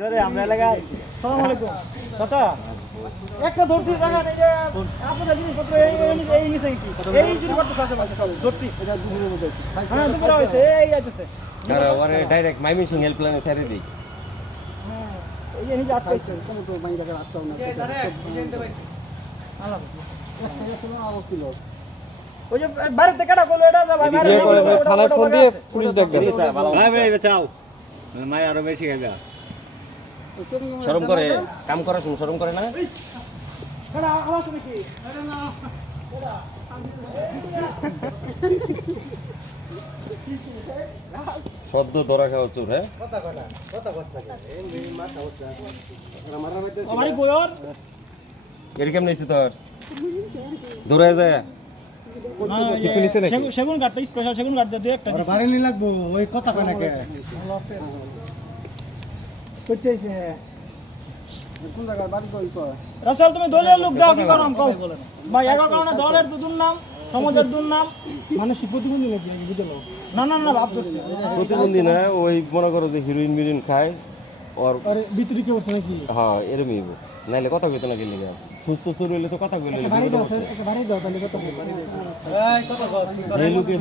আমরা এলাকায় সালাম আলাইকুম চাচা একটা ধরছি জায়গা এই যে আপনাদের জিনিসপত্র এই নিচে কি এই চুরি করতেছে আশেপাশে সব ধরছি এটা দুপুরের মধ্যে হ্যাঁ দুপুরে হয়েছে এই আইতেছে আরে ওরে ডাইরেক্ট মাইমিসিং হেল্পলাইনে ছেড়ে দিই হ্যাঁ এই যে নিচে আটকাইছে কোনো তো মাইরা করে আটকাও না আলাদা ওই যে বাইরে থেকে কাটা কইলো এটা যা ভাই বাইরে থানায় ফোন দিয়ে পুলিশ ডাক দেন ভাই ভাই বাঁচাও মাই আরো বেশি খাইবা শরম করে কাম করা শুন শরম করে না কাটা আওয়াজ শুনে কি এটা না সদ্য ধরা খাওয়া চোর হ্যাঁ আমারই বয়র এর কেমন নিয়েছি তোর ধরে যায় কিছু নিছে নাকি সেগুন কাটতে স্পেশাল সেগুন কাটতে দুই একটা ওরা বাড়ি নি লাগবো ওই কথা কয় নাকি কইতেছে কোন জায়গায় বাড়ি কই কয় রাসেল তুমি দলের লোক দাও কি করম কও ভাই এগো কারণে দলের দুর নাম সমাজের দুর নাম মানে প্রতিবন্ধী নাকি বুঝলো না না না ভাব ধরছে প্রতিবন্ধী না ওই মনে করো যে হিরোইন মিরিন খায় ওর আরে ভিতরে কি করছে নাকি হ্যাঁ এরমই হইব নাইলে কথা কইতো না গেলে সুস্থ চোর হইলে তো কথা কইলে বাড়ি দাও তাহলে কথা বল এই কথা কও এই লোকে